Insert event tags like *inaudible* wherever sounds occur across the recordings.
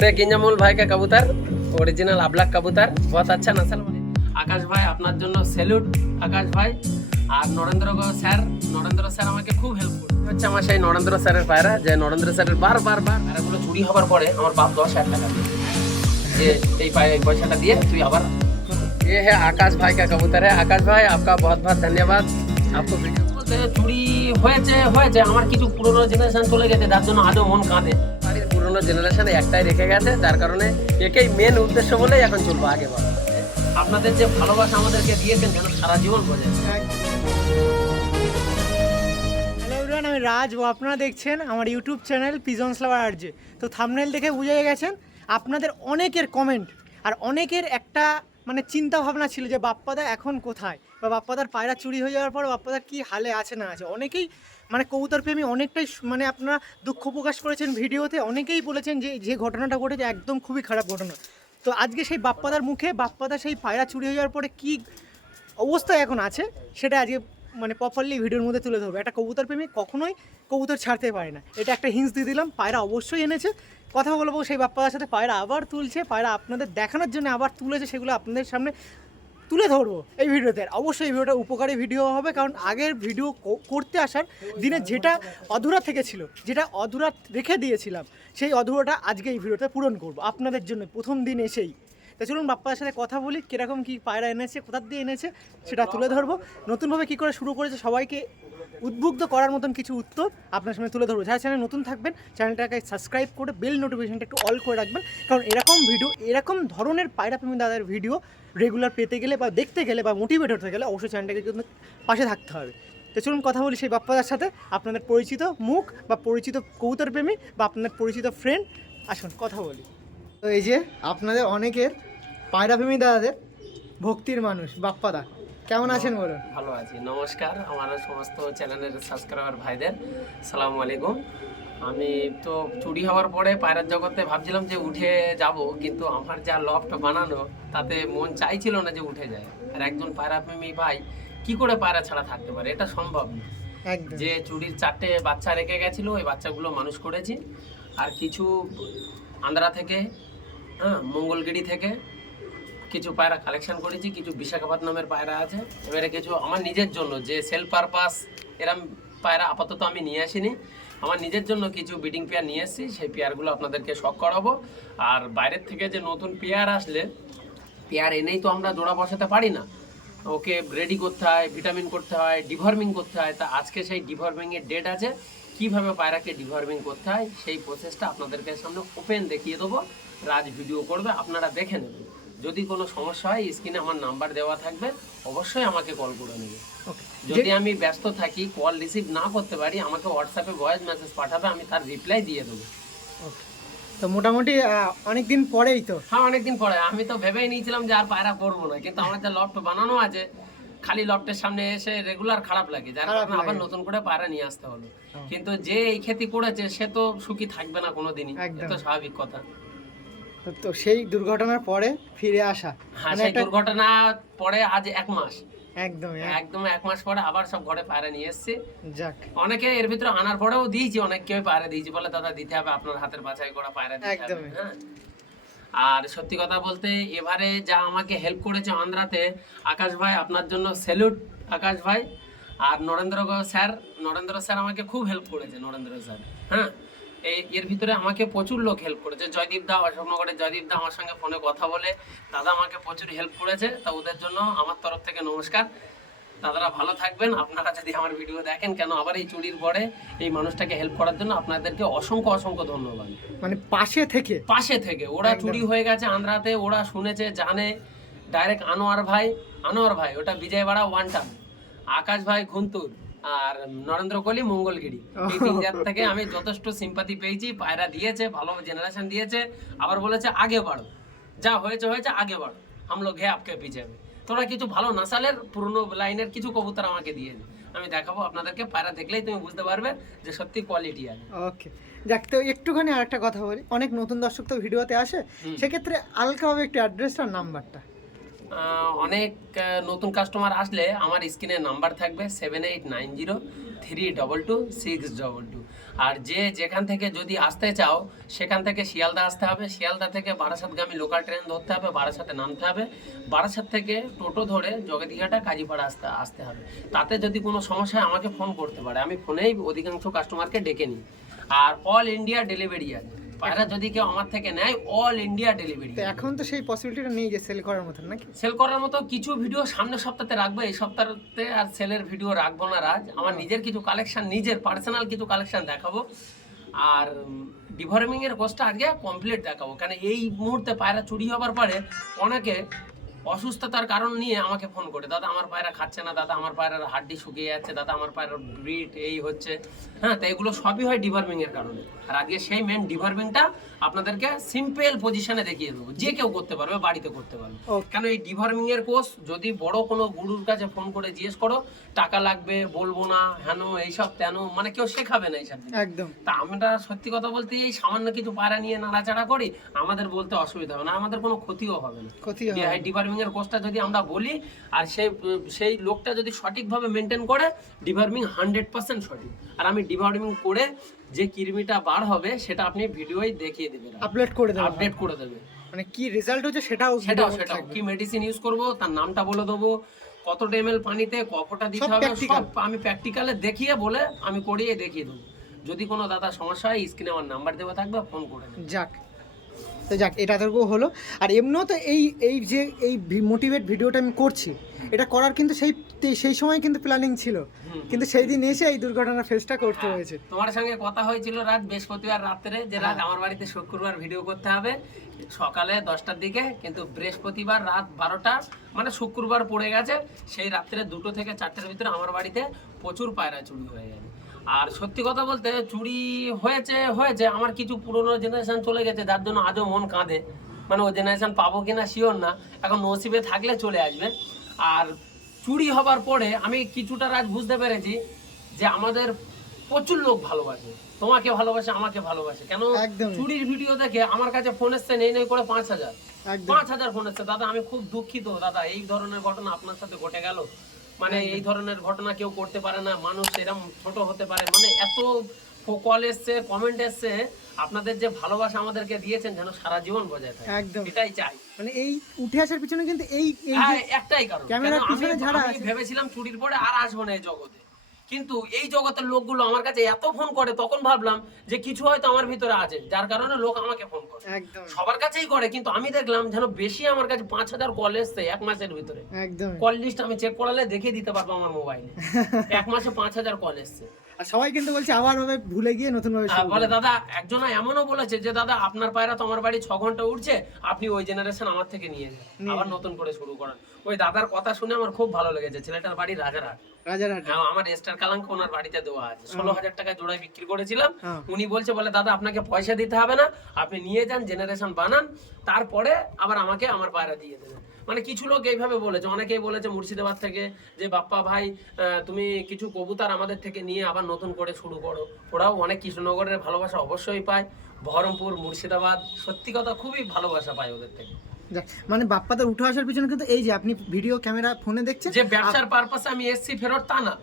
से किंजमुल भाई का कबूतर ओरिजिनल अबलक कबूतर बहुत अच्छा नस्ल वाले আকাশ ভাই আপনার জন্য স্যালুট আকাশ ভাই আর নরেন্দ্র গো- স্যার নরেন্দ্র স্যার আমাকে খুব হেল্প করে হচ্ছে আমার সেই নরেন্দ্র স্যারের পায়রা যে নরেন্দ্র স্যারের বার বার বার পায়রাগুলো চুরি হবার পরে আমার বাপ দশ হাজার টাকা দিয়েছে। যে এই পায়- এই পয়সাটা দিয়ে তুই আবার ये है आकाश भाई का कबूतर है आकाश भाई आपका बहुत बहुत धन्यवाद आपको वीडियो বলতে চুরি হয়েছে হয়েছে আমার কিছু পুরনো জেনারেশন চলে গেছে যার জন্য আজও মন কাঁদে বাড়ির পুরনো জেনারেশনে একটাই রেখে গেছে, যার কারণে একেই মেন উদ্দেশ্য বলেই এখন চলবো আগে বলো। আপনাদের যে ভালোবাসা আমাদেরকে দিয়েছেন যেন সারা জীবন বোঝে। আমি রাজ, ও আপনারা দেখছেন আমার YouTube channel pigeons lover RJ তো থামনেল দেখে বুঝে গেছেন, আপনাদের অনেকের কমেন্ট আর অনেকের একটা মানে চিন্তা ভাবনা ছিল যে বাপ্পাদা এখন কোথায়? বা বাপ্পাদার পায়রা চুরি হয়ে যাওয়ার পর বাপ্পাদার কি হালে আছে না আছে? অনেকেই মানে কবুতর প্রেমী অনেকটাই মানে আপনারা দুঃখ প্রকাশ করেছেন ভিডিওতে। অনেকেই বলেছেন যে যে ঘটনাটা ঘটেছে একদম খুবই খারাপ ঘটনা। তো আজকে সেই বাপ্পাদার মুখে বাপ্পাদা সেই পায়রা চুরি হয়ে যাওয়ার পরে কী অবস্থা এখন আছে, সেটা আজকে মানে প্রপারলি ভিডিওর মধ্যে তুলে ধরবো। একটা কবুতর প্রেমী কখনোই কবুতর ছাড়তে পারে না। এটা একটা হিন্স দিয়ে দিলাম, পায়রা অবশ্যই এনেছে। কথা বলব সেই বাপ্পাদার সাথে, পায়রা আবার তুলছে, পায়রা আপনাদের দেখানোর জন্য আবার তুলেছে, সেগুলো আপনাদের সামনে তুলে ধরবো এই ভিডিওতে। অবশ্যই এই ভিডিওটা উপকারী ভিডিও হবে, কারণ আগের ভিডিও করতে আসার দিনে যেটা অধুরা থেকে ছিল, যেটা অধুরা রেখে দিয়েছিলাম, সেই অধুরাটা আজকে এই ভিডিওতে পূরণ করব। আপনাদের জন্য প্রথম দিন এসেই। তো চলুন বাপ্পার সাথে কথা বলি, কীরকম কী পায়রা এনেছে, কোথার দিয়ে এনেছে, সেটা তুলে ধরবো। নতুনভাবে কী করে শুরু করেছে সবাইকে উদ্বুদ্ধ করার মতন কিছু উত্তর আপনার সামনে তুলে ধরবো। যারা চ্যানেল নতুন থাকবেন, চ্যানেলটাকে সাবস্ক্রাইব করে বেল নোটিফিকেশনটা একটু অল করে রাখবেন। কারণ এরকম ভিডিও এরকম ধরনের পায়রা প্রেমী দাদার ভিডিও রেগুলার পেতে গেলে বা দেখতে গেলে বা মোটিভেট হতে গেলে অবশ্যই চ্যানেলটাকে কিন্তু পাশে থাকতে হবে। তো চলুন কথা বলি সেই বাপ্পাদার সাথে। আপনাদের পরিচিত মুখ বা পরিচিত কবুতর প্রেমী বা আপনাদের পরিচিত ফ্রেন্ড আসুন কথা বলি। তো এই যে আপনাদের অনেকের পায়রা প্রেমী দাদাদের ভক্তির মানুষ বাপ্পাদা। কেমন আছেন বলুন? ভালো আছি নমস্কার। আমার সমস্ত চ্যানেলের সাবস্ক্রাইবার ভাইদের সালাম আলাইকুম। আমি তো চুরি হওয়ার পরে পায়রার জগতে ভাবছিলাম যে উঠে যাব কিন্তু আমার যা লফট বানানো তাতে মন চাইছিল না যে উঠে যায়। আর একজন পায়রা প্রেমী ভাই কি করে পায়রা ছাড়া থাকতে পারে? এটা সম্ভব না। যে চুরির চারটে বাচ্চা রেখে গেছিল ওই বাচ্চাগুলো মানুষ করেছি। আর কিছু আন্ধ্রা থেকে হ্যাঁ মঙ্গলগিরি থেকে কিছু পায়রা কালেকশন করেছি, কিছু বিশাখাপত্তনমের পায়রা আছে। এবারে কিছু আমার নিজের জন্য, যে সেল পারপাস এরম পায়রা আপাতত আমি নিয়ে আসিনি। আমার নিজের জন্য কিছু বিডিং পেয়ার নিয়ে এসেছি, সেই পেয়ারগুলো আপনাদেরকে শখ করাবো। আর বাইরের থেকে যে নতুন পেয়ার আসলে পেয়ার এনেই তো আমরা জোড়া বসাতে পারি না। ওকে রেডি করতে হয় ভিটামিন করতে হয় ডিভর্মিং করতে হয়। তা আজকে সেই ডিভর্মিং এর ডেট আছে। কীভাবে পায়রাকে ডিভর্মিং করতে হয়, সেই প্রসেসটা আপনাদেরকে সামনে ওপেন দেখিয়ে দেবো। রাজ ভিডিও করবে, আপনারা দেখে নেবেন। যদি কোনো সমস্যা হয় স্ক্রিনে আমার নাম্বার দেওয়া থাকবে অবশ্যই আমাকে কল করে নেবে। যদি আমি ব্যস্ত থাকি কল রিসিভ না করতে পারি আমাকে হোয়াটসঅ্যাপে ভয়েস মেসেজ পাঠাবে আমি তার রিপ্লাই দিয়ে দেবো। তো মোটামুটি অনেক দিন পরেই তো। হ্যাঁ অনেকদিন পরে। আমি তো ভেবেই নিয়েছিলাম যে আর পায়রা করব না কিন্তু আমার যা লফট বানানো আছে খালি লফটের সামনে এসে রেগুলার খারাপ লাগে যার কারণে আবার নতুন করে পায়রা নিয়ে আসতে হলো। কিন্তু যে এই ক্ষতি করেছে সে তো সুখী থাকবে না কোনোদিনই একদম। এ তো স্বাভাবিক কথা। তো- সেই দুর্ঘটনার পরে ফিরে আসা। হ্যাঁ মানে সেই দুর্ঘটনা পরে আজ এক মাস। একদম একদম এক মাস পরে আবার সব ঘরে পায়রা নিয়ে এসেছি। যাক। অনেকে এর ভিতরে আনার পরেও দিয়েছি অনেক কেউ পায়রা দিয়েছি বলে দাদা দিতে হবে আপনার হাতের বাছাই করা পায়রা দিতে হবে। হ্যাঁ। আর সত্যি কথা বলতে এবারে যা আমাকে হেল্প করেছে আন্ধ্রাতে আকাশ ভাই আপনার জন্য স্যালুট আকাশ ভাই। আর নরেন্দ্র স্যার নরেন্দ্র স্যার আমাকে খুব হেল্প করেছে নরেন্দ্র স্যার হ্যাঁ। এর ভিতরে আমাকে প্রচুর লোক হেল্প করেছে। জয়দীপ দা অশোকনগরের জয়দীপ দা আমার সঙ্গে ফোনে কথা বলে। দাদা আমাকে প্রচুর হেল্প করেছে তা ওদের জন্য আমার তরফ থেকে নমস্কার। দাদারা ভালো থাকবেন। আপনারা যদি আমার ভিডিও দেখেন কেন আবার এই চুরির পরে এই মানুষটাকে হেল্প করার জন্য আপনাদেরকে অসংখ্য অসংখ্য ধন্যবাদ। মানে পাশে থেকে? পাশে থেকে। ওরা চুরি হয়ে গেছে আন্ধ্রাতে ওরা শুনেছে জানে। ডাইরেক্ট আনোয়ার ভাই আনোয়ার ভাই ওটা বিজয়বাড়া ওয়ান টাউন আকাশ ভাই ঘুন্তুর। আর নরেন্দ্র কোহলি মঙ্গলগিরি এই তিন থেকে আমি যথেষ্ট সিম্পাতি পেয়েছি পায়রা দিয়েছে ভালো জেনারেশন দিয়েছে আবার বলেছে আগে বাড়ো। যা হয়েছে হয়েছে আগে বাড়ো। হাম লোক হে আপকে পিছে। তোরা কিছু ভালো নাসালের পুরনো লাইনের কিছু কবুতর আমাকে দিয়েছে আমি দেখাবো আপনাদেরকে পায়রা দেখলেই তুমি বুঝতে পারবে যে সত্যি কোয়ালিটি আছে। ওকে যাক তো একটুখানি আরেকটা কথা বলি। অনেক নতুন দর্শক তো ভিডিওতে আসে। সেক্ষেত্রে হালকাভাবে একটু অ্যাড্রেস আর নাম্বারটা অনেক নতুন কাস্টমার আসলে আমার স্ক্রিনে নাম্বার থাকবে seven eight nine zero three double two six double two আর যে যেখান থেকে যদি আসতে চাও, সেখান থেকে শিয়ালদা আসতে হবে। শিয়ালদা থেকে বারাসাতগামী লোকাল ট্রেন ধরতে হবে, বারাসাতে নামতে হবে। বারাসাত থেকে টোটো ধরে জগদীঘাটা কাজীপাড়া আসতে আসতে হবে। তাতে যদি কোনো সমস্যা আমাকে ফোন করতে পারে। আমি ফোনেই অধিকাংশ কাস্টমারকে ডেকে নিই। আর অল ইন্ডিয়া ডেলিভারি আছে। পায়রা যদি কেউ আমার থেকে নেয় অল ইন্ডিয়া ডেলিভারি তো এখন তো সেই পসিবিলিটিটা নেই যে সেল করার মতন নাকি? সেল করার মতো কিছু ভিডিও সামনের সপ্তাহে রাখব এই সপ্তাহতে আর সেলের ভিডিও রাখব না রাজ। আমার নিজের কিছু কালেকশন নিজের পার্সোনাল কিছু কালেকশন দেখাবো। আর ডিভরমিং এর কোর্সটা আজকে কমপ্লিট দেখাবো। কারণ এই মুহূর্তে পায়রা চুরি হবার পরে অনেকে অসুস্থতার কারণ নিয়ে আমাকে ফোন করে। দাদা আমার পায়রা খাচ্ছে না দাদা আমার পায়রার হাড্ডি শুকিয়ে যাচ্ছে দাদা আমার পায়রার ব্রিড এই হচ্ছে। হ্যাঁ তো এগুলো সবই হয় ডিভার্মিং এর কারণে। আর আজকে সেই মেন ডিভার্মিংটা আপনাদেরকে সিম্পল পজিশনে দেখিয়ে দেবো। যে কেউ করতে পারবে বাড়িতে করতে পারবে। কেন এই ডিভার্মিং এর কোর্স যদি বড় কোনো গুরুর কাছে ফোন করে জিজ্ঞেস করো টাকা লাগবে বলব না হেন এইসব তেন মানে কেউ শেখাবে না এইসব একদম। তা আমরা সত্যি কথা বলতে এই সামান্য কিছু পায়রা নিয়ে নাড়াচাড়া করি আমাদের বলতে অসুবিধা হবে না আমাদের কোনো ক্ষতিও হবে না। ক্ষতি ডিভার্মিং এর কোর্সটা যদি আমরা বলি আর সেই সেই লোকটা যদি সঠিকভাবে মেনটেন করে ডিভার্মিং হান্ড্রেড পার্সেন্ট সঠিক। আর আমি ডিভার্মিং করে যে কৃমিটা বার হবে সেটা আপনি ভিডিওই দেখিয়ে দেবেন। আপলোড করে দেবো আপডেট করে দেবে। মানে কি রেজাল্ট হচ্ছে সেটাও সেটাও সেটাও। কি মেডিসিন ইউজ করব তার নামটা বলে দেবো কতটা এমএল পানিতে কতটা দিতে হবে। সব আমি প্র্যাকটিক্যালে দেখিয়ে বলে আমি করিয়ে দেখিয়ে দেবো। যদি কোনো দাদা সমস্যা হয় স্ক্রিনে আমার নাম্বার দেওয়া থাকবে ফোন করে যাক। তো যাক এটা তো হলো। আর এমনিও তো এই এই যে এই মোটিভেট ভিডিওটা আমি করছি এটা করার কিন্তু সেই সেই সময় কিন্তু প্ল্যানিং ছিল। কিন্তু সেই দিন এসে এই দুর্ঘটনা ফেসটা করতে হ্যাঁ, হয়েছে। তোমার সঙ্গে কথা হয়েছিল রাত বৃহস্পতিবার রাত্রে যে রাত আমার বাড়িতে শুক্রবার ভিডিও করতে হবে। সকালে দশটার দিকে কিন্তু বৃহস্পতিবার রাত বারোটা মানে শুক্রবার পড়ে গেছে সেই রাত্রে দুটো থেকে চারটের ভিতরে আমার বাড়িতে প্রচুর পায়রা চুরি হয়ে গেছে। আর সত্যি কথা বলতে চুরি হয়েছে হয়েছে। আমার কিছু পুরনো জেনারেশন চলে গেছে যার জন্য আজও মন কাঁদে। মানে ও জেনারেশন পাবো কিনা শিওর না। এখন নসিবে থাকলে চলে আসবে। আর চুরি হবার পরে আমি কিছুটা রাজ বুঝতে পেরেছি যে আমাদের প্রচুর লোক ভালোবাসে। তোমাকে ভালোবাসে আমাকে ভালোবাসে। কেন? চুরির ভিডিও দেখে আমার কাছে ফোন এসছে নেই নেই করে পাঁচ হাজার। পাঁচ হাজার ফোন এসছে। দাদা আমি খুব দুঃখিত। দাদা এই ধরনের ঘটনা আপনার সাথে ঘটে গেল। মানে এই ধরনের ঘটনা কেউ করতে পারে না মানুষ এরকম ছোট হতে পারে। মানে এত কল এসছে কমেন্ট এসছে আপনাদের যে ভালোবাসা আমাদেরকে দিয়েছেন যেন সারা জীবন বজায় থাকে। একদম। এটাই চাই। মানে এই উঠে আসার পিছনে কিন্তু এই হ্যাঁ, একটাই কারণ। ক্যামেরার আমি- পিছনে যারা ভেবেছিলাম চুরির পরে আর আসব না এই জগতে। কিন্তু এই জগতের লোকগুলো আমার কাছে এত ফোন করে তখন ভাবলাম যে কিছু হয়তো আমার ভিতরে আছে যার কারণে লোক আমাকে ফোন করে। সবার কাছেই করে কিন্তু আমি দেখলাম যেন বেশি আমার কাছে পাঁচ হাজার কল এসছে এক মাসের ভিতরে। কল লিস্ট আমি চেক করালে দেখে দিতে পারব আমার মোবাইলে। *laughs* এক মাসে পাঁচ হাজার কল এসছে। আর সবাই কিন্তু বলছে আবার ভাবে ভুলে গিয়ে নতুন ভাবে বলে দাদা একজন এমনও বলেছে যে দাদা আপনার পায়রা তো আমার বাড়ি ছ ঘণ্টা উঠছে আপনি ওই জেনারেশন আমার থেকে নিয়ে যান আবার নতুন করে শুরু করেন। ওই দাদার কথা শুনে আমার খুব ভালো লেগেছে ছেলেটার বাড়ি রাজারহাট। রাজারহাট। হ্যাঁ, আমার স্টার কালাঙ্ক ওনার বাড়িতে দেওয়া আছে। ষোলো হাজার টাকা জোড়ায় বিক্রি করেছিলাম। হ্যাঁ। উনি বলছে বলে দাদা আপনাকে পয়সা দিতে হবে না আপনি নিয়ে যান জেনারেশন বানান তারপরে আবার আমাকে আমার পায়রা দিয়ে দেবেন। মানে কিছু লোক এইভাবে বলেছে অনেকেই বলেছে মুর্শিদাবাদ থেকে যে বাপ্পা ভাই তুমি কিছু কবুতর আমাদের থেকে নিয়ে আবার নতুন করে শুরু করো। ওরাও অনেক কৃষ্ণনগরের ভালোবাসা অবশ্যই পায় বহরমপুর মুর্শিদাবাদ সত্যি কথা খুবই ভালোবাসা পায় ওদের থেকে। মানে বাপ্পাদের উঠে আসার পিছনে কিন্তু এই যে আপনি ভিডিও ক্যামেরা ফোনে দেখছেন যে ব্যবসার পারপাসে আমি এসছি ফেরত তা না।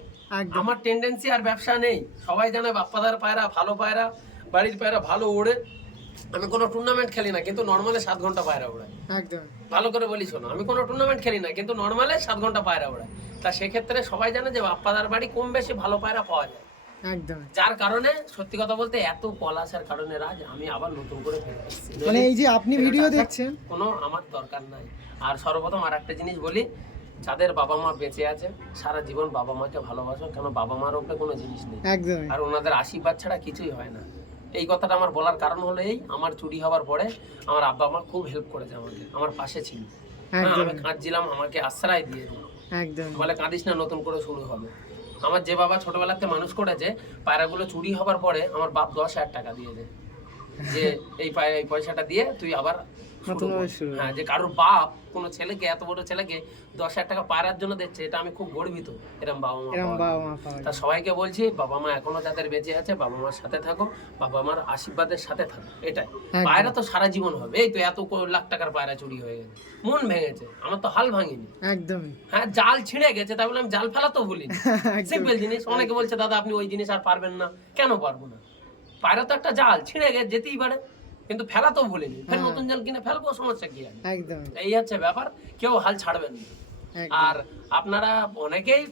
আমার টেন্ডেন্সি আর ব্যবসা নেই। সবাই জানে বাপ্পাদার পায়রা ভালো পায়রা বাড়ির পায়রা ভালো ওড়ে। আমি কোনো টুর্নামেন্ট খেলি না কিন্তু নর্মালে সাত ঘণ্টা পায়রা ওড়াই একদম। ভালো করে বলি শোনো আমি কোনো টুর্নামেন্ট খেলি না কিন্তু নর্মালে সাত ঘণ্টা পায়রা ওড়াই তা সেক্ষেত্রে সবাই জানে যে বাপ্পাদার বাড়ি কম বেশি ভালো পায়রা পাওয়া যায়। একদম। যার কারণে সত্যি কথা বলতে এত কল আসার কারণে রাজ আমি আবার নতুন করে মানে এই যে আপনি ভিডিও দেখছেন? কোনো আমার দরকার নাই। আর সর্বপ্রথম আর একটা জিনিস বলি যাদের বাবা মা বেঁচে আছে সারা জীবন বাবা মাকে ভালোবাসো কেন বাবা মার উপরে কোনো জিনিস নেই। একদম আর ওনাদের আশীর্বাদ ছাড়া কিছুই হয় না। এই কথাটা আমার বলার কারণ হলো এই আমার চুরি হওয়ার পরে আমার আব্বা মা খুব হেল্প করেছে আমাকে আমার পাশে ছিল। হ্যাঁ, আমি কাঁদছিলাম আমাকে আশ্রয় দিয়ে দিল। একদম। বলে কাঁদিস না নতুন করে শুরু হবে। আমার যে বাবা ছোটবেলাতে মানুষ করেছে পায়রাগুলো চুরি হবার পরে আমার বাপ দশ হাজার টাকা দিয়েছে যে এই পায়- এই পয়সাটা দিয়ে তুই আবার হ্যাঁ। যে কারোর বাপ কোনো ছেলেকে এত বড় ছেলেকে দশ হাজার টাকা পায়রার জন্য দিচ্ছে এটা আমি খুব গর্বিত। এরম বাবা মা তা সবাইকে বলছি বাবা মা এখনও যাদের বেঁচে আছে বাবা মার সাথে থাকো বাবা মার আশীর্বাদের সাথে থাকো এটাই। পায়রা তো সারা জীবন হবে। এই তো এত লাখ টাকার পায়রা চুরি হয়ে গেছে। মন ভেঙেছে আমার তো হাল ভাঙিনি। একদমই। হ্যাঁ জাল ছিঁড়ে গেছে তাই বলে আমি জাল ফেলা তো ভুলিনি *laughs* সিম্পল জিনিস অনেকে বলছে দাদা আপনি ওই জিনিস আর পারবেন না। কেন পারব না? পায়রা তো একটা জাল ছিঁড়ে গেছে যেতেই পারে। কিন্তু ফেলা তো ভুলিনি। ফের হ্যাঁ। নতুন জাল কিনে ফেলব সমস্যা কি আছে একদমই এই হচ্ছে ব্যাপার কেউ হাল ছাড়বেন না। আর আপনারা অনেকেই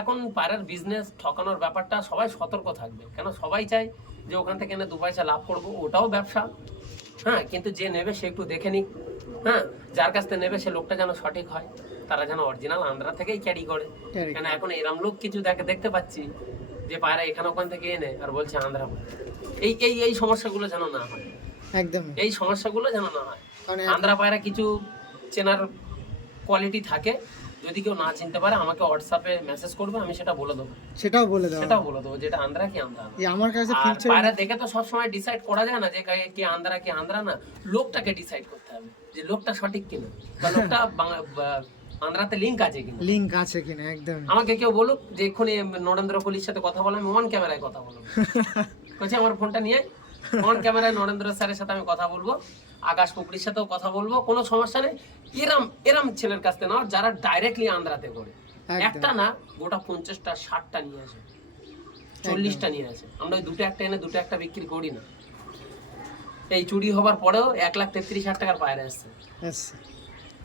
এখন পায়রার বিজনেস ঠকানোর ব্যাপারটা সবাই সতর্ক থাকবে। কেন? সবাই চায় যে ওখান থেকে এনে দু পয়সা লাভ করব ওটাও ব্যবসা। হ্যাঁ কিন্তু যে নেবে সে একটু দেখে নিক। হ্যাঁ যার কাছ থেকে নেবে সে লোকটা যেন সঠিক হয় তারা যেন অরিজিনাল আন্ধ্রা থেকেই ক্যারি করে। কেন? এখন এরম লোক কিছু দেখে দেখতে পাচ্ছি যে পায়রা এখানে ওখান থেকে এনে আর বলছে আন্ধ্রা পায়রা। এই এই এই সমস্যাগুলো যেন না হয়। একদমই। এই সমস্যাগুলো যেন না হয়। আন্ধ্রা পায়রা কিছু চেনার কোয়ালিটি থাকে। যদি কেউ না চিনতে পারে আমাকে হোয়াটসঅ্যাপে মেসেজ করবে আমি সেটা বলে দেবো। সেটাও বলে দাও সেটাও বলে দেবো যেটা আন্ধ্রা কি আন্ধ্রা না। এই আমার কাছে আর ফিউচার পায়রা দেখে তো সবসময় ডিসাইড করা যায় না যে কে- কে আন্ধ্রা কি আন্ধ্রা না। লোকটাকে ডিসাইড করতে হবে যে লোকটা সঠিক কিনা। বা লোকটা *laughs* আন্ধ্রাতে লিঙ্ক আছে কিনা। লিংক আছে কিনা একদম আমাকে কেউ বলুক যে এক্ষুনি নরেন্দ্র কোহলির সাথে কথা বলে আমি ওয়ান ক্যামেরায় কথা বলব। *laughs* বলছি আমার ফোনটা নিয়ে *laughs* ওয়ান ক্যামেরায় নরেন্দ্র স্যারের সাথে আমি কথা বলব আকাশ পুকুরির সাথেও কথা বলব কোনো সমস্যা নেই। এরম এরম ছেলের কাছ থেকে না যারা ডাইরেক্টলি আন্ধ্রাতে করে। একটা না গোটা পঞ্চাশটা ষাটটা নিয়ে আসে। চল্লিশটা নিয়ে আসে। আমরা ওই দুটো একটা এনে দুটো একটা বিক্রি করি না। এই চুরি হবার পরেও এক লাখ তেত্রিশ হাজার টাকার পায়রা আসছে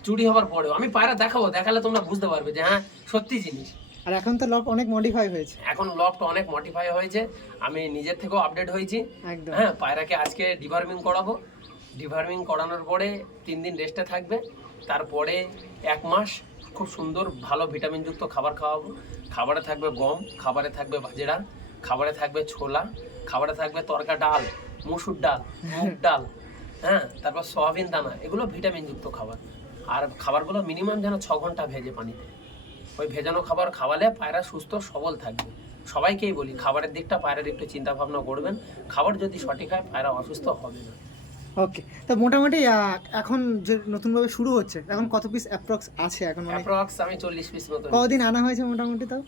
চুরি হবার পরেও। আমি পায়রা দেখাবো দেখালে তোমরা বুঝতে পারবে যে হ্যাঁ সত্যি জিনিস। আর এখন তো লক অনেক মডিফাই হয়েছে। এখন লফট অনেক মডিফাই হয়েছে। আমি নিজের থেকেও আপডেট হয়েছি। একদম। হ্যাঁ পায়রাকে আজকে ডিভার্মিং করাবো। ডিভার্মিং করানোর পরে তিন দিন রেস্টে থাকবে। তারপরে এক মাস খুব সুন্দর ভালো ভিটামিনযুক্ত খাবার খাওয়াবো। খাবারে থাকবে গম খাবারে থাকবে বাজেরা খাবারে থাকবে ছোলা খাবারে থাকবে তরকা ডাল মসুর ডাল মুগ *laughs* ডাল হ্যাঁ তারপর সয়াবিন দানা এগুলো ভিটামিনযুক্ত খাবার। আর খাবারগুলো মিনিমাম যেন ছ ঘণ্টা ভেজে পানিতে। ওই ভেজানো খাবার খাওয়ালে পায়রা সুস্থ, সবল থাকবে। সবাইকেই বলি, খাবারের দিকটা পায়রার একটু চিন্তা ভাবনা করবেন। খাবার যদি সঠিক হয়, পায়রা অসুস্থ হবে না। ওকে তো মোটামুটি এখন যে নতুনভাবে শুরু হচ্ছে এখন কত পিস অ্যাপ্রক্স আছে এখন? মানে অ্যাপ্রক্স আমি চল্লিশ পিস মতো। কদিন আনা হয়েছে মোটামুটি তাও?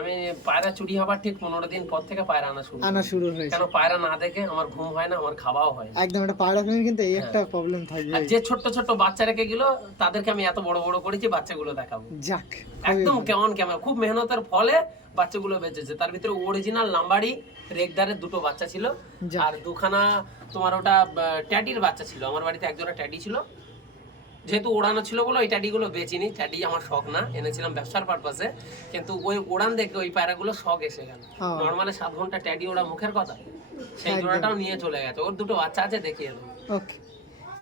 আমি পায়রা চুরি হবার ঠিক পনেরো দিন পর থেকে পায়রা আনা শুরু আনা শুরু হয়েছে। কেন পায়রা না দেখে আমার ঘুম হয় না আমার খাওয়াও হয় একদম একটা পায়রা ফ্যামিলি কিন্তু এই একটা প্রবলেম আর যে ছোট্ট ছোট্ট বাচ্চা রেখে গেল তাদেরকে আমি এত বড় বড় করেছি বাচ্চাগুলো দেখাবো। যাক একদম কেমন কেমন খুব মেহনতের ফলে বাচ্চাগুলো বেঁচেছে। তার ভিতরে অরিজিনাল নাম্বারই রেগদারের দুটো বাচ্চা ছিল। আর দুখানা তোমার ওটা ট্যাডির বাচ্চা ছিল। আমার বাড়িতে একজোড়া ট্যাডি ছিল। যেহেতু ওড়ানো ছিল বলে ওই ট্যাডিগুলো বেচিনি। ট্যাডি আমার শখ না এনেছিলাম ব্যবসার পারপাসে কিন্তু ওই ওড়ান দেখে ওই পায়রাগুলো শখ এসে গেল। নর্মালি সাত ঘণ্টা ট্যাডি ওড়া মুখের কথা। সেই। জোড়াটাও নিয়ে চলে গেছে। ওর দুটো বাচ্চা আছে দেখিয়ে দেবো। ওকে।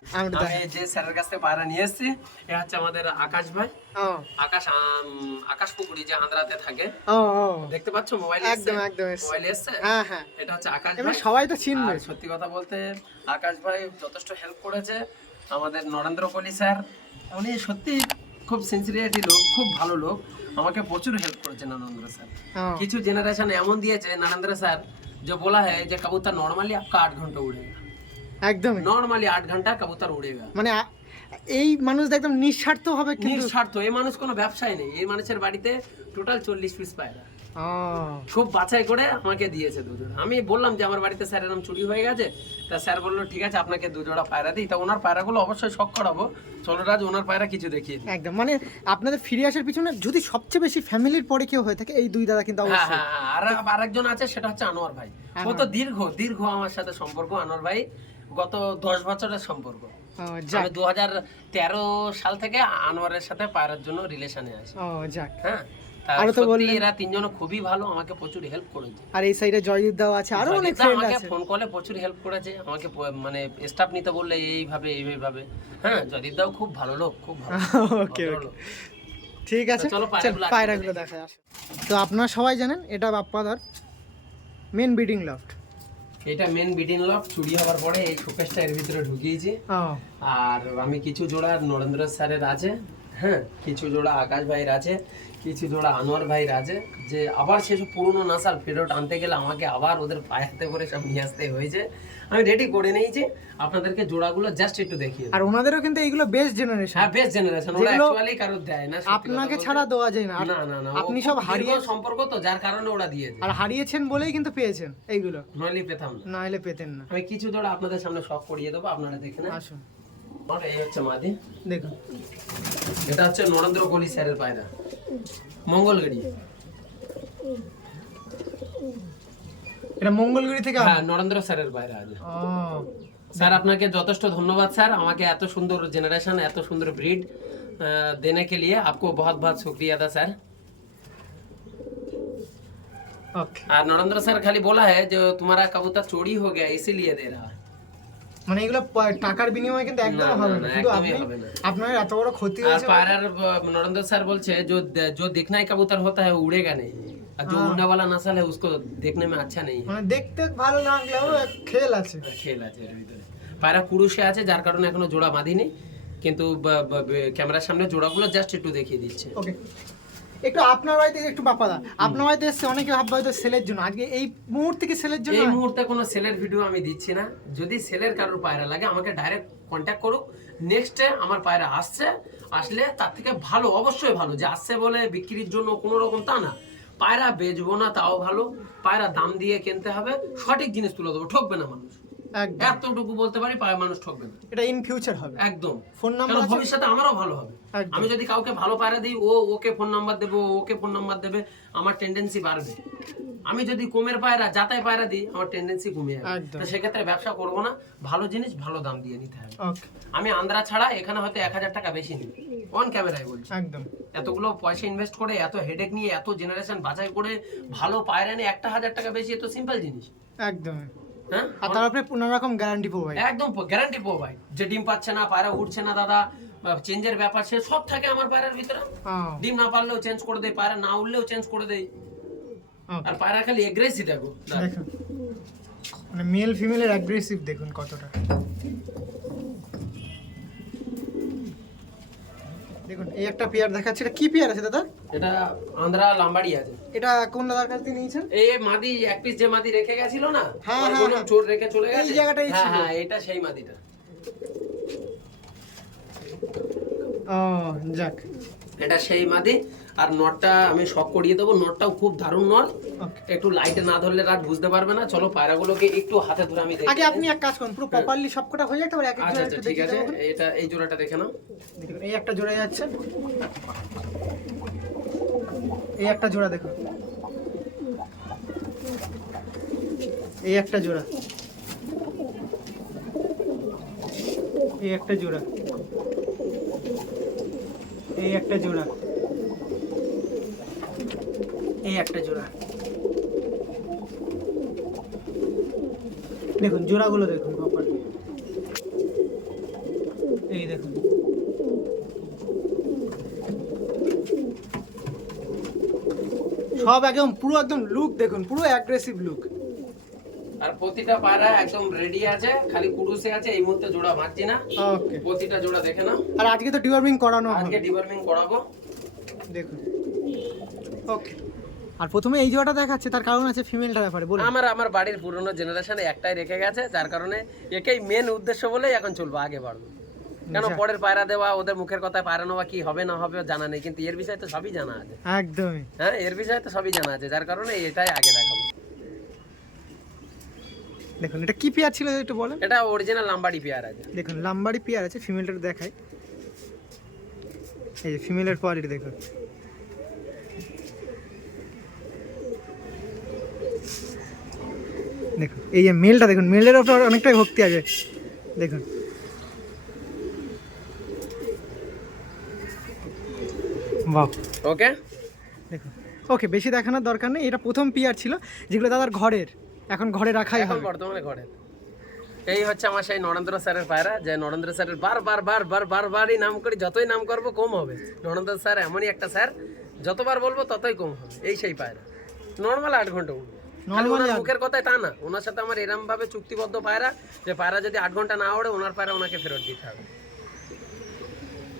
আমি যে স্যারের নিয়ে এসেছি এ হচ্ছে আমাদের আকাশ ভাই। আকাশ আকাশ পুকুরি যে আন্দ্রাতে থাকে। দেখতে পাচ্ছ মোবাইল একদম একদম মোবাইল এসছে? হ্যাঁ, হ্যাঁ। এটা হচ্ছে আকাশ ভাই। সবাই তো চিনবে। সত্যি কথা বলতে আকাশ ভাই যথেষ্ট হেল্প করেছে। আমাদের নরেন্দ্র কলি স্যার উনি সত্যি খুব সিনসিয়ারিটি লোক খুব ভালো লোক। আমাকে প্রচুর হেল্প করেছে নরেন্দ্র স্যার। কিছু জেনারেশন এমন দিয়েছে নরেন্দ্র স্যার যে বলা হয় যে কাবুতা নর্মালি আপকা আট ঘণ্টা উড়ে। একদম আট ঘণ্টা মানে এই একদম নিঃস্বার্থ হবে নিঃস্বার্থ। এই মানুষ কোনো ব্যবসায় নেই। এই মানুষের বাড়িতে টোটাল চল্লিশ পিস পায়রা খুব বাছাই করে আমাকে দিয়েছে আমি বললাম যে আমার বাড়িতে স্যার এরম চুরি হয়ে গেছে। তা স্যার বলল ঠিক আছে আপনাকে দুজোড়া পায়রা দিই। তা ওনার পায়রাগুলো অবশ্যই শখ করাবো। চলো রাজ ওনার পায়রা কিছু দেখি একদম। মানে আপনাদের ফিরে আসার পিছনে যদি সবচেয়ে বেশি ফ্যামিলির পরে কেউ হয়ে থাকে এই দুই দাদা কিন্তু হ্যাঁ, হ্যাঁ, হ্যাঁ, আর আরেকজন আছে সেটা হচ্ছে আনোয়ার ভাই। ও তো দীর্ঘ দীর্ঘ আমার সাথে সম্পর্ক। আনোয়ার ভাই গত দশ বছরের সম্পর্ক। আমি দু হাজার তেরো সাল থেকে আনোয়ারের সাথে পায়রার জন্য রিলেশনে আছি। হ্যাঁ তা আরও তো সত্যি বললেন- এরা তিনজন খুবই ভালো আমাকে প্রচুর হেল্প করেছে। আর এই সাইডে জয়দীপ দাও আছে আরও অনেক জয়দীপদা ফ্রেন্ড আমাকে ফোন কলে প্রচুর হেল্প করেছে আমাকে মানে স্টাফ নিতে বললে এইভাবে এইভাবে। হ্যাঁ খুব ভালো লোক খুব ভালো ওকে *laughs* ভদ্রলোক। ঠিক আছে চলো পায়রাগুলো দেখা তো আপনারা সবাই জানেন এটা বাপ্পাদার মেন ব্রিডিং লফট এটা মেন বিডিং লক চুরি হওয়ার পরে এই শোকেসটা এর ভিতরে ঢুকিয়েছি। আর আমি কিছু জোড়া নরেন্দ্র স্যারের আছে হ্যাঁ কিছু জোড়া আকাশ ভাইয়ের আছে কিছু জোড়া আনোয়ার ভাইয়ের আছে যে আবার সেসব পুরনো নাসার ফেরত আনতে গেলে আমাকে আবার ওদের পায়ে হাতে করে সব নিয়ে আসতে হয়েছে। আমি রেডি করে নিয়েছি আপনাদেরকে জোড়াগুলো জাস্ট একটু দেখিয়ে আর ওনাদেরও কিন্তু এইগুলো বেস্ট জেনারেশন হ্যাঁ বেস্ট জেনারেশন ওরা অ্যাকচুয়ালি কারও দেয় না আপনাকে ছাড়া দেওয়া যায় না। না না না আপনি সব হারিয়ে সম্পর্ক তো যার কারণে ওরা দিয়েছে আর হারিয়েছেন বলেই কিন্তু পেয়েছেন এইগুলো। নইলে পেতাম না। না হলে পেতেন না। আমি কিছু জোড়া আপনাদের সামনে শখ করিয়ে দেবো আপনারা দেখে না আসুন। আর এই হচ্ছে মাদি। দেখুন। এটা হচ্ছে নরেন্দ্র কোহলি স্যারের পায়রা। মঙ্গলগড়ি এটা মঙ্গলগুড়ি থেকে আনা। হ্যাঁ নরেন্দ্র স্যারের পায়রা আছে ও স্যার আপনাকে যথেষ্ট ধন্যবাদ স্যার আমাকে এত সুন্দর जनरेशन এত সুন্দর ब्रीड देने के लिए आपको बहुत बहुत शुक्रिया था सर ওকে और नरेंद्र सर खाली बोला है जो तुम्हारा कबूतर चोरी हो गया इसीलिए दे रहा है মানে এগুলো প- টাকার বিনিময়ে কিন্তু একদম না, না, হবে না না, শুধু একদমই আপনি হবে না। আপনার এত বড় ক্ষতি और হয়েছে पायरर नरेंद्र सर बोलते हैं जो जो दिखना ही कबूतर होता है वो उड़ेगा नहीं और जो उड़ने वाला नस्ल है उसको देखने में अच्छा नहीं है মানে দেখতে ভালো লাগলেও এক খেল আছে খেল আছে এর ভিতরে পায়রা কুরুশে আছে যার কারণে এখনো জোড়া বাঁধিনি কিন্তু ব- ব- ব- ক্যামেরার সামনে জোড়াগুলো জাস্ট একটু দেখিয়ে দিচ্ছে ওকে একটু আপনার বাড়িতে একটু বাপাদা আপনার বাড়িতে এসছে অনেকে ভাববে হয়তো সেলের জন্য আজকে এই মুহূর্তে কি সেলের জন্য এই মুহূর্তে কোনো সেলের ভিডিও আমি দিচ্ছি না যদি সেলের কারোর পায়রা লাগে আমাকে ডাইরেক্ট কন্ট্যাক্ট করুক নেক্সটে আমার পায়রা আসছে আসলে তার থেকে ভালো অবশ্যই ভালো যে আসছে বলে বিক্রির জন্য কোনো রকম তা না পায়রা বেচবো না, তাও ভালো। পায়রা দাম দিয়ে কিনতে হবে, সঠিক জিনিস তুলে দেবো, ঠকবে না মানুষ। এতটুকু বলতে পারি মানুষ ঠকবে না। এটা ইন ফিউচার হবে। একদম। ফোন নাম্বার ভবিষ্যতে আমারও ভালো হবে। আমি যদি কাউকে ভালো পায়রা দিই ও ওকে ফোন নাম্বার দেবো ওকে ফোন নাম্বার দেবে আমার টেন্ডেন্সি বাড়বে। আমি যদি কমের পায়রা যাতায় পায়রা দিই আমার টেন্ডেন্সি কমে যাবে। তো সেক্ষেত্রে ব্যবসা করব না। ভালো জিনিস ভালো দাম দিয়ে নিতে হবে। আমি আন্দ্রা ছাড়া এখানে হয়তো এক হাজার টাকা বেশি নিই। অন ক্যামেরায় বলছি। একদম। এতগুলো পয়সা ইনভেস্ট করে এত হেডেক নিয়ে এত জেনারেশন বাছাই করে ভালো পায়রা নিয়ে একটা হাজার টাকা বেশি এত সিম্পল জিনিস। একদম। হ্যাঁ? আর তার উপরে পনেরো রকম গ্যারান্টি প্রোভাইড একদম গ্যারান্টি প্রোভাইড যে ডিম পাচ্ছে না পায়রা উঠছে না দাদা। চেঞ্জের ব্যাপার সে সব থাকে আমার পায়রার ভিতরে। ডিম না পারলেও চেঞ্জ করে দেয় পায়রা না উঠলেও চেঞ্জ করে দেয়। আর পায়রা খালি এগ্রেসিভ দেখো। মানে মেল ফিমেলের অ্যাগ্রেসিভ দেখুন কতটা। দেখুন এই একটা পেয়ার দেখাচ্ছে এটা কি পেয়ার আছে দাদা? এটা আন্ধ্রা লাম্বাড়ি আছে। এটা কোন দাদার কাছ থেকে নিয়েছেন? এই মাদি এক পিস যে মাদি রেখে গেছিল না হ্যাঁ, হ্যাঁ, হ্যাঁ। চোর রেখে চলে এই গেছে। জায়গাটাই হ্যাঁ ছিল। হ্যাঁ এটা সেই মাদিটা। ও যাক। এটা সেই মাদি। আর নটটা আমি শখ করিয়ে দেবো। নটটাও খুব দারুণ নট একটু লাইটে না ধরলে রাত বুঝতে পারবে না। চলো পায়রাগুলোকে একটু হাতে ধরে আমি আগে আপনি এক কাজ করুন পুরো প্রপারলি সবকটা হয়ে তারপর এক এক আচ্ছা আচ্ছা ঠিক আছে। এটা এই জোড়াটা দেখে নাও। দেখুন এই একটা জোড়া যাচ্ছে। এই একটা জোড়া দেখুন। এই একটা জোড়া। এই একটা জোড়া। এই একটা জোড়া। এই একটা জোড়া। দেখুন জোড়াগুলো দেখুন এই দেখুন। সব একদম পুরো একদম লুক দেখুন পুরো অ্যাগ্রেসিভ লুক আর প্রতিটা পায়রা একদম রেডি আছে খালি কুরুসে আছে এই মুহূর্তে জোড়া মারছি না। ওকে প্রতিটা জোড়া দেখে নাও। আর আজকে তো ডিওয়ার্মিং করানো আজকে ডিওয়ার্মিং করাবো। দেখুন। ওকে আর প্রথমে এই জোড়াটা দেখাচ্ছে তার কারণ আছে ফিমেলটার ব্যাপারে বলুন। আমার আমার বাড়ির পুরনো জেনারেশনে একটাই রেখে গেছে যার কারণে একেই মেন উদ্দেশ্য বলেই এখন চলবো আগে বাড়বো। কেন আচ্ছা। পরের পায়রা দেওয়া ওদের মুখের কথায় পায়রা নেওয়া কি হবে না হবে জানা নেই কিন্তু এর বিষয়ে তো সবই জানা আছে। একদমই। হ্যাঁ এর বিষয়ে তো সবই জানা আছে যার কারণে এটাই আগে দেখাবো। দেখুন এটা কি পেয়ার ছিল একটু বলেন? এটা অরিজিনাল লাম্বাড়ি পেয়ার আছে। দেখুন লাম্বারি পেয়ার আছে ফিমেলটা দেখাই। এই যে ফিমেলের কোয়ালিটি দেখুন। দেখুন এই যে মেলটা দেখুন মেলের ওপর অনেকটাই ভক্তি আছে। দেখুন। বাহ। ওকে দেখুন। ওকে বেশি দেখানোর দরকার নেই এটা প্রথম পিয়ার ছিল যেগুলো দাদার ঘরের। এখন ঘরে রাখাই এখন হবে। বর্তমানে ঘরে এই হচ্ছে আমার সেই নরেন্দ্র স্যারের পায়রা যে নরেন্দ্র স্যারের বার বার বার বার বার বারই নাম করি যতই নাম করব কম হবে। নরেন্দ্র স্যার এমনই একটা স্যার যতবার বলব ততই কম হবে। এই সেই পায়রা। নর্মাল আট ঘণ্টা উঠবে। মুখের তা না। ওনার সাথে আমার এরম ভাবে চুক্তিবদ্ধ পায়রা যে পায়রা যদি আট ঘণ্টা না ওড়ে ওনার পায়রা ওনাকে ফেরত দিতে হবে।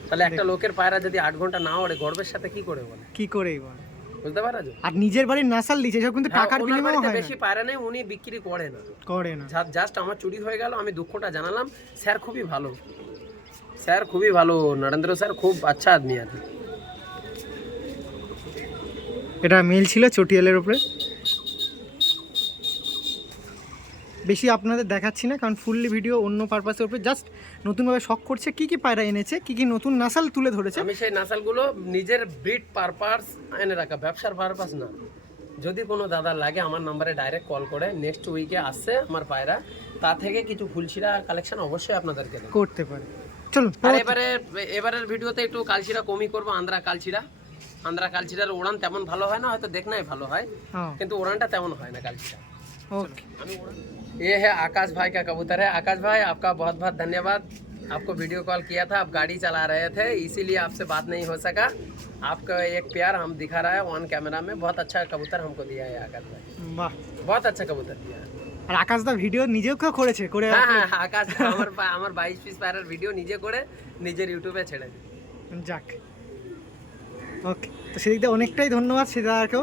তাহলে একটা লোকের পায়রা যদি আট ঘণ্টা না ওড়ে গর্বের সাথে কি করে বলে? কি করেই বল? বুঝতে পারছ আর নিজের বাড়ির নাসাল এসব কিন্তু হ্যাঁ, টাকার বিনিময়ে হয় বেশি পায়রা নেই উনি বিক্রি করে না। না করে না। জাস্ট আমার চুরি হয়ে গেল আমি দুঃখটা জানালাম। স্যার খুবই ভালো। স্যার খুবই ভালো নরেন্দ্র স্যার খুব আচ্ছা আদমি আছে এটা মেল ছিল চটিয়ালের উপরে। বেশি আপনাদের দেখাচ্ছি না কারণ ফুললি ভিডিও অন্য পারপাসের উপরে জাস্ট নতুনভাবে শখ করছে কি কি পায়রা এনেছে কি কি নতুন নাসাল তুলে ধরেছে। আমি সেই নাসালগুলো নিজের ব্রিড পারপাস এনে রাখা ব্যবসার পারপাস না। যদি কোনো দাদা লাগে আমার নাম্বারে ডাইরেক্ট কল করে নেক্সট উইকে আসছে আমার পায়রা তা থেকে কিছু ফুলশিরা কালেকশন অবশ্যই আপনাদেরকে করতে পারে। চলুন আর এবারে এবারের ভিডিওতে একটু কালশিরা কমই করব আন্দ্রা কালশিরা। আন্দ্রা কালচিরার ওড়ান তেমন ভালো হয় না হয়তো দেখনাই ভালো হয় হ্যাঁ। কিন্তু ওড়ানটা তেমন হয় না কালচিরা ওকে আমি উড়ান ये है आकाश भाई का कबूतर है आकाश भाई आपका बहुत बहुत धन्यवाद आपको वीडियो कॉल किया था आप गाड़ी चला रहे थे इसीलिए आपसे बात नहीं हो सका आपका एक प्यार हम दिखा रहा है ऑन कैमरा में बहुत अच्छा कबूतर हमको दिया है आकाश भाई বাহ बहुत अच्छा कबूतर दिया है আর আকাশ দা ভিডিও নিজেও কেউ করেছে করে হ্যাঁ হ্যাঁ আকাশ আমার পা- আমার বাইশ পিস পায়রার ভিডিও নিজে করে নিজের ইউটিউবে ছেড়ে দিই যাক ওকে তো সেদিক দিয়ে অনেকটাই ধন্যবাদ সেদাকেও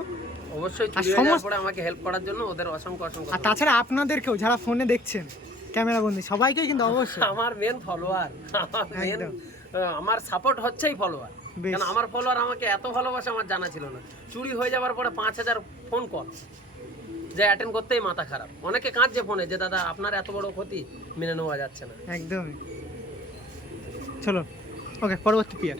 অবশ্যই চুরি হয়ে যাওয়ার পরে আমাকে হেল্প করার জন্য ওদের অসংখ্য অসংখ্য আর তাছাড়া আপনাদেরকেও যারা ফোনে দেখছেন ক্যামেরা বন্দি সবাইকেই কিন্তু অবশ্যই। আমার মেন ফলোয়ার আমার মেন আমার সাপোর্ট হচ্ছেই ফলোয়ার। কেন আমার ফলোয়ার আমাকে এত ভালোবাসে আমার জানা ছিল না। চুরি হয়ে যাওয়ার পরে পাঁচ হাজার ফোন কল যে অ্যাটেন্ড করতেই মাথা খারাপ। অনেকে কাঁদছে ফোনে যে দাদা আপনার এত বড় ক্ষতি মেনে নেওয়া যাচ্ছে না। একদমই। চলো ওকে পরবর্তী পিয়ার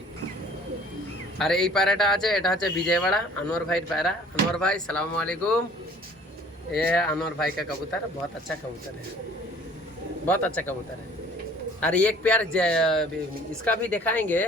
আর এই পায়রাটা আছে এটা হচ্ছে বিজয়বাড়া আনোয়ার ভাইয়ের পায়রা আনোয়ার ভাই সালাম আলাইকুম ये है अनवर भाई का कबूतर, बहुत अच्छा कबूतर है। बहुत अच्छा कबूतर है। और एक प्यार इसका भी दिखाएँगे।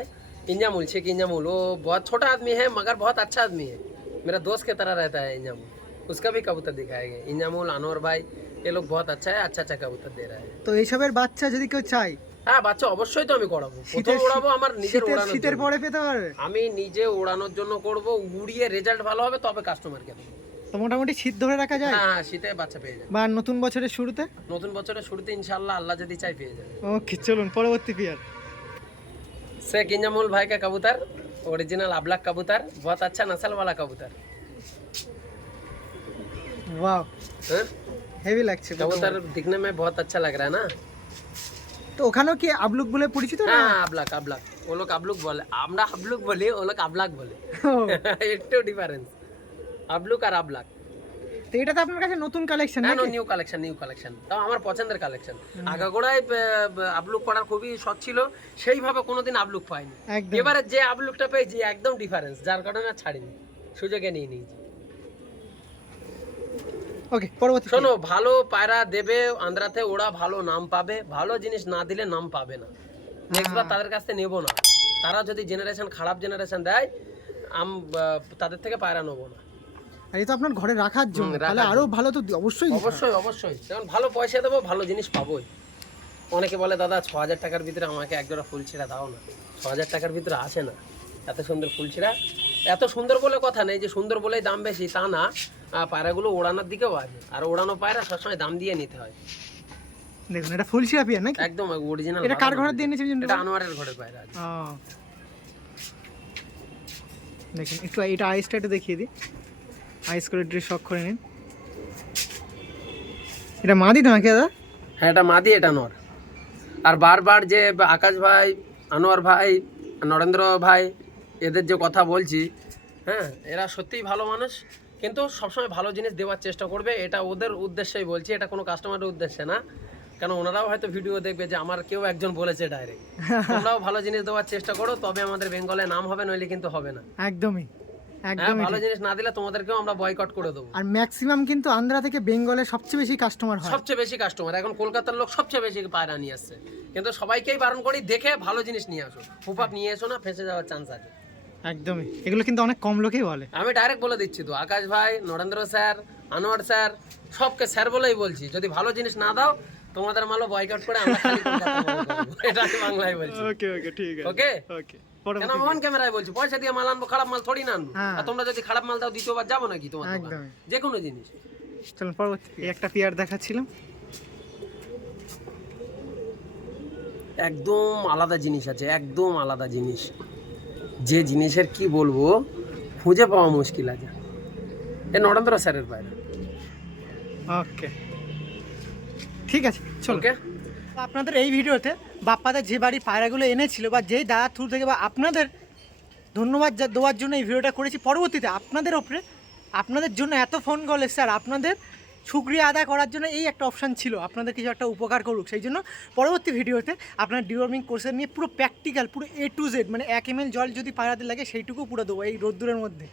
इंजामुल शेख इंजामुल वो बहुत छोटा आदमी है, मगर बहुत अच्छा आदमी है। मेरा दोस्त की तरह रहता है इंजामुल उसका भी कबूतर दिखाएँगे। इंजामुल अनवर भाई, ये लोग बहुत अच्छा है अच्छा अच्छा कबूतर दे रहा है। तो ये सब बच्चा यदि क्यों चाहे হ্যাঁ বাচ্চা অবশ্যই তো আমি করাবো প্রথম শীতের ওড়াবো আমার নিজের শীতের ওড়ানোর শীতের জন্য। পরে পেতে পারবে আমি নিজে ওড়ানোর জন্য করব উড়িয়ে রেজাল্ট ভালো হবে তবে কাস্টমারকে দেবো তো মোটামুটি শীত ধরে রাখা যায় হ্যাঁ হ্যাঁ শীতে বাচ্চা পেয়ে যাবে বা নতুন বছরের শুরুতে নতুন বছরের শুরুতে ইনশাআল্লাহ আল্লাহ যদি চাই পেয়ে যাবে ওকে চলুন পরবর্তী পিয়ার शेख इंजामुल भाई का कबूतर ओरिजिनल अबलक कबूतर बहुत अच्छा नस्ल वाला कबूतर ওয়াও हाँ? হেভি লাগছে कबूतर दिखने में बहुत अच्छा लग रहा है ना তো ওখানেও কি আবলুক বলে পরিচিত না? হ্যাঁ, আবলাক আবলাক। ও লোক আবলুক বলে। আমরা আবলুক বলি ও লোক আবলাক বলে। *laughs* একটু ডিফারেন্স আবলুক আর আবলাক। তো এটা তো আপনার কাছে নতুন কালেকশন না নিউ কালেকশন নিউ কালেকশন তাও আমার পছন্দের কালেকশন আগাগোড়ায় আবলুক করার খুবই শখ ছিল। সেইভাবে কোনোদিন আবলুক পাইনি। এবারে যে আবলুকটা পেয়েছি একদম ডিফারেন্স যার কারণে ছাড়িনি। সুযোগে নিয়ে নিয়েছি। ওকে পরবর্তী শোনো ভালো পায়রা দেবে আন্দ্রাতে ওরা ভালো নাম পাবে। ভালো জিনিস না দিলে নাম পাবে না। নেক্সট বার তাদের কাছ থেকে নেব না। তারা যদি জেনারেশন খারাপ জেনারেশন দেয় আম তাদের থেকে পায়রা নেব না। আর এটা আপনার ঘরে রাখার জন্য। তাহলে আরও ভালো তো অবশ্যই অবশ্যই অবশ্যই। যেমন ভালো পয়সা দেবো ভালো জিনিস পাবোই। অনেকে বলে দাদা ছ হাজার টাকার ভিতরে আমাকে এক জোড়া ফুল ছিঁড়া দাও না। ছ হাজার টাকার ভিতরে আসে না। এত সুন্দর ফুল ছিঁড়া এত সুন্দর বলে কথা নেই যে সুন্দর বলেই দাম বেশি তা না। পায়রাগুলো ওড়ানোর দিকেও আছে। আর ওড়ানো পায়রা সবসময় দাম দিয়ে নিতে হয়। দেখুন এটা ফুল সিরা পিয়ার নাকি? একদম অরিজিনাল এটা কার ঘরে দিয়ে নিয়েছে এটা আনোয়ারের ঘরে পায়রা আছে। দেখুন একটু এটা আইসটা একটু দেখিয়ে দিই। আইস করে ড্রেস শখ করে নিন। এটা মা দিত নাকি দাদা? হ্যাঁ এটা মাদি এটা নর আর বারবার যে আকাশ ভাই আনোয়ার ভাই নরেন্দ্র ভাই এদের যে কথা বলছি হ্যাঁ এরা সত্যিই ভালো মানুষ কিন্তু সবসময় ভালো জিনিস দেওয়ার চেষ্টা করবে এটা ওদের উদ্দেশ্যেই বলছি এটা কোনো কাস্টমারের উদ্দেশ্যে না। কেন ওনারাও হয়তো ভিডিও দেখবে যে আমার কেউ একজন বলেছে ডাইরেক্ট তোমরাও ভালো জিনিস দেওয়ার চেষ্টা করো তবে আমাদের বেঙ্গলে নাম হবে নইলে কিন্তু হবে না। একদমই হ্যাঁ ভালো জিনিস না দিলে তোমাদেরকেও আমরা বয়কট করে দেবো। আর ম্যাক্সিমাম কিন্তু আন্ধ্রা থেকে বেঙ্গলে সবচেয়ে বেশি কাস্টমার হয়। সবচেয়ে বেশি কাস্টমার এখন কলকাতার লোক সবচেয়ে বেশি পায়রা নিয়ে আসছে। কিন্তু সবাইকেই বারণ করি দেখে ভালো জিনিস নিয়ে আসো। হুপাপ নিয়ে এসো না ফেঁসে যাওয়ার চান্স আছে। একদমই। এগুলো কিন্তু অনেক কম লোকেই বলে। আমি ডাইরেক্ট বলে দিচ্ছি তো। আকাশ ভাই নরেন্দ্র স্যার আনোয়ার স্যার সবকে স্যার বলেই বলছি। যদি ভালো জিনিস না দাও তোমাদের মালও বয়কট করে আমরা খালি কলকাতা বন্ধ এটা আমি বাংলায় বলছি। ওকে ওকে ঠিক ওকে? ওকে কেন আমি অন ক্যামেরায় বলছি। পয়সা দিয়ে মাল আনব খারাপ মাল থোড়ি না আনব। হ্যাঁ। আর তোমরা যদি খারাপ মাল দাও দ্বিতীয়বার যাব নাকি তোমার দোকানে? একদমই। যে কোনো জিনিস। চলুন পরবর্তী এই একটা পেয়ার দেখাচ্ছিলাম। একদম আলাদা জিনিস আছে একদম আলাদা জিনিস। যে জিনিসের কি বলব খুঁজে পাওয়া মুশকিল আছে। এ নরেন্দ্র স্যারের বাইরে ওকে। ঠিক আছে চলো ওকে। আপনাদের এই ভিডিওতে বাপ্পাদের যে বাড়ির পায়রাগুলো এনেছিল বা যেই দাদা থ্রু থেকে বা আপনাদের ধন্যবাদ যা- দেওয়ার জন্য এই ভিডিওটা করেছি পরবর্তীতে আপনাদের ওপরে আপনাদের জন্য এত ফোন কল এসছে আর আপনাদের শুক্রিয়া আদায় করার জন্য এই একটা অপশান ছিল। আপনাদের কিছু একটা উপকার করুক। সেই জন্য পরবর্তী ভিডিওতে আপনার ডিওয়ার্মিং কোর্সের নিয়ে পুরো প্র্যাকটিক্যাল পুরো এ টু জেড মানে এক এম জল যদি পায়রাতে লাগে সেইটুকু পুরো দেবো এই রোদ্দুরের মধ্যে।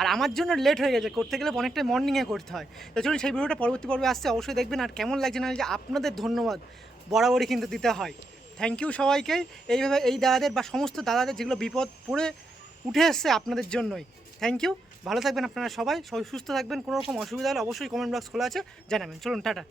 আর আমার জন্য লেট হয়ে গেছে, করতে গেলে অনেকটা মর্নিংয়ে করতে হয়। তো চলুন সেই ভিডিওটা পরবর্তী পর্বে আসছে, অবশ্যই দেখবেন। আর কেমন লাগছে না যে আপনাদের ধন্যবাদ। বরাবরই কিন্তু দিতে হয়। থ্যাংক ইউ সবাইকে। এইভাবে এই দাদাদের বা সমস্ত দাদাদের যেগুলো বিপদ পড়ে, উঠে এসছে আপনাদের জন্যই। থ্যাংক ইউ ভালো থাকবেন আপনারা সবাই সবাই সুস্থ থাকবেন, কোনো রকম অসুবিধা হলে অবশ্যই কমেন্ট বক্স খোলা আছে, জানাবেন। চলুন, টাটা।